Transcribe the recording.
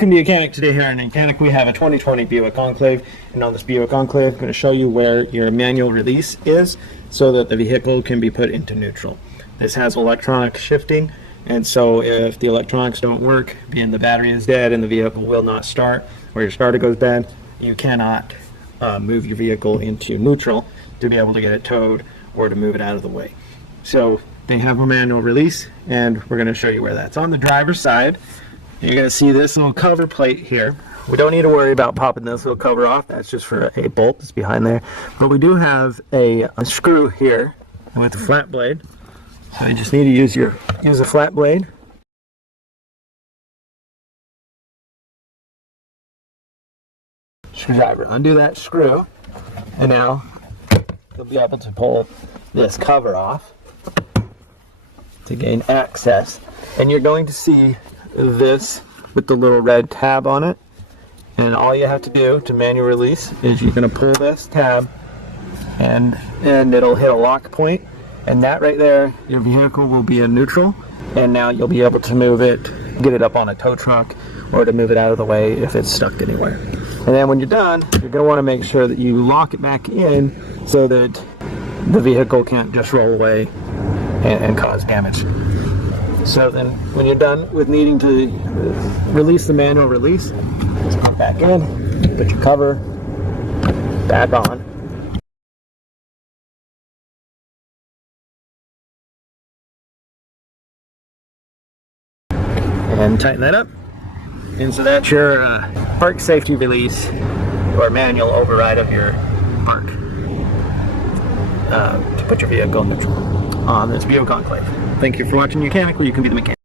Welcome to YOUCANIC. Today here on YOUCANIC we have a 2020 Buick Enclave, and on this Buick Enclave I'm going to show you where your manual release is so that the vehicle can be put into neutral. This has electronic shifting, and so if the electronics don't work, being the battery is dead and the vehicle will not start, or your starter goes bad, you cannot move your vehicle into neutral to be able to get it towed or to move it out of the way. So they have a manual release, and we're going to show you where that's on the driver's side. You're going to see this little cover plate here. We don't need to worry about popping this little cover off. That's just for a bolt that's behind there. But we do have a screw here with a flat blade. So you just need to use a flat blade. Screwdriver. Undo that screw, and now you'll be able to pull this cover off to gain access. And you're going to see this with the little red tab on it, and all you have to do to manual release is you're going to pull this tab and it'll hit a lock point, and that right there, your vehicle will be in neutral, and now you'll be able to move it, get it up on a tow truck, or to move it out of the way if it's stuck anywhere. And then when you're done, you're going to want to make sure that you lock it back in so that the vehicle can't just roll away and cause damage. So then when you're done with needing to release the manual release, just put it back in, put your cover back on, and tighten that up. And so that's your park safety release or manual override of your park to put your vehicle in neutral on this Buick Enclave. Thank you for watching YOUCANIC, where you can be the mechanic.